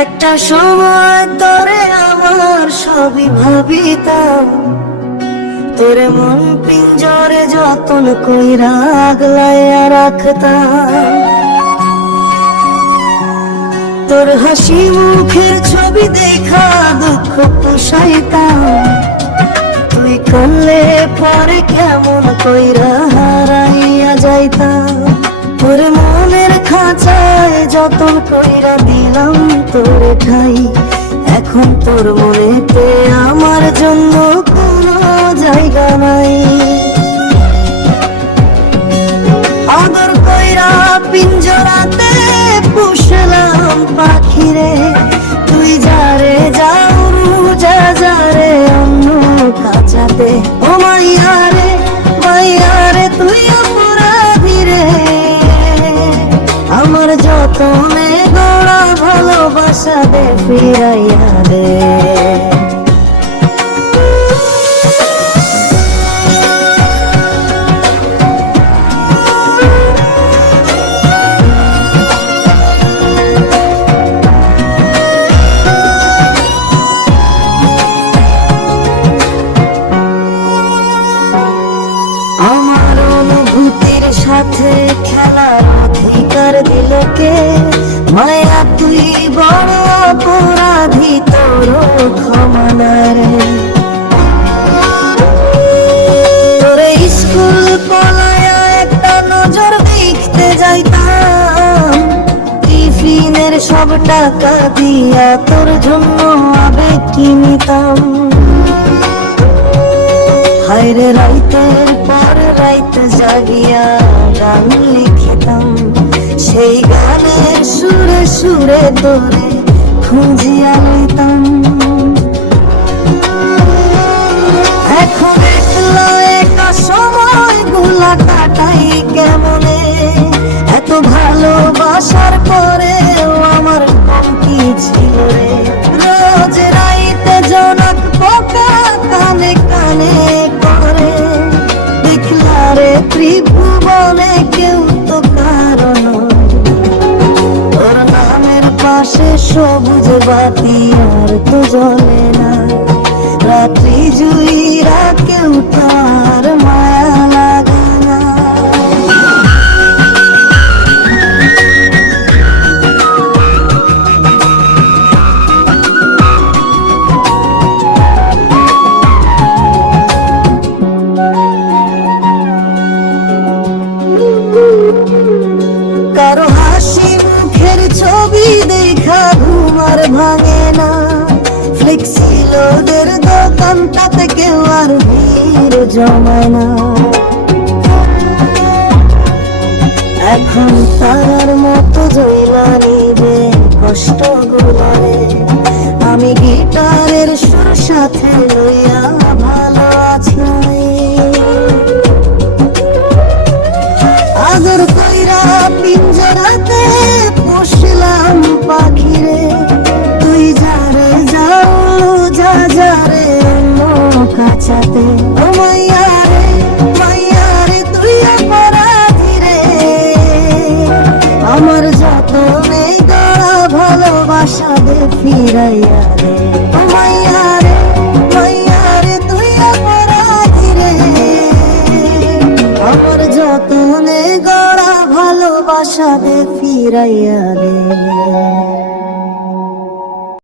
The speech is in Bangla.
একটা সময় তোরে আমার সবই ভাবিতাম, তোরে মন পিঞ্জরে যতন কইরা আগলাইয়া রাখতাম। তোর হাসি মুখের ছবি দেখা দুঃখ পোষাইতাম, তুই করলে পরে কেমন কইরা হারাইয়া যাইতাম। তোর মনের খাঁচায় যতন কইরা দিলাম তোরে ঠাই, এখন তোর মনেতে আমার জন্য কোনো জায়গা নাই। আদর কইরা পিঞ্জরাতে পুষলাম পাখিরে, তুই যারে যাও যা যারে অন্য কাঁচাতে। ও মাইয়ারে মাইয়ারে তুই অপরাধী রে, আমার যতনে গড়া ভালোবাসা দে ফিরাইয়া দে। আমার অনুভূতির সাথে খেলার অধিকার দিল কে? মায়া তুই বড় অপরাধী, তোর ক্ষমা না রে। তোরে স্কুল পলায়া একটা নজর দেখতে যাইতাম, টিফিনের সব টাকা দিয়া তোর জন্য আবেগ কিনিতাম। হায়রে রাইতের পর রাইতে জাগিয়া গান লিখিতাম, সেই গানের সুরে সুরে তোরে খুঁজিয়া লইতাম। এখন একলা একা সময় গুলা কাটাই কেমনে, এত ভালোবাসার পরেও আমার কম কি ছিল রে। রোজ রাইতে জনক পোকা কানে কানে করে, দেখলা রে ত্রিভুবনে কেউ তো কারণ। তোর নামের পাশে সবুজ বাতি আর তো জ্বলে না, রাত্রি জুইরা কেউ তার মায়া লাগে না। কারো হাসি মুখের ছবি দেখা ঘুমার ভাঙে না, ফ্লেক্সি লোডের দোকানটাতে কেউ আর ভিড় জমায় না। এখন তার মতো জইলা নিবে কষ্ট গুলারে, আমি গিটারের সুর সাথে লইয়া ভালো আছি। আদর কইরা পিঞ্জরাতে পুষলাম পাখিরে, তুই যারে যাও যা যারে অন্য কাছাতে। ও মাইয়ারে মাইয়ারে তুই অপরাধী রে, আমার যতনে গড়া ভালোবাসা দে ফিরাইয়া দে। ও মাইয়ারে মাইয়ারে তুই অপরাধী রে, আমার যতনে গড়া ভালোবাসা দে ফিরাইয়া দে।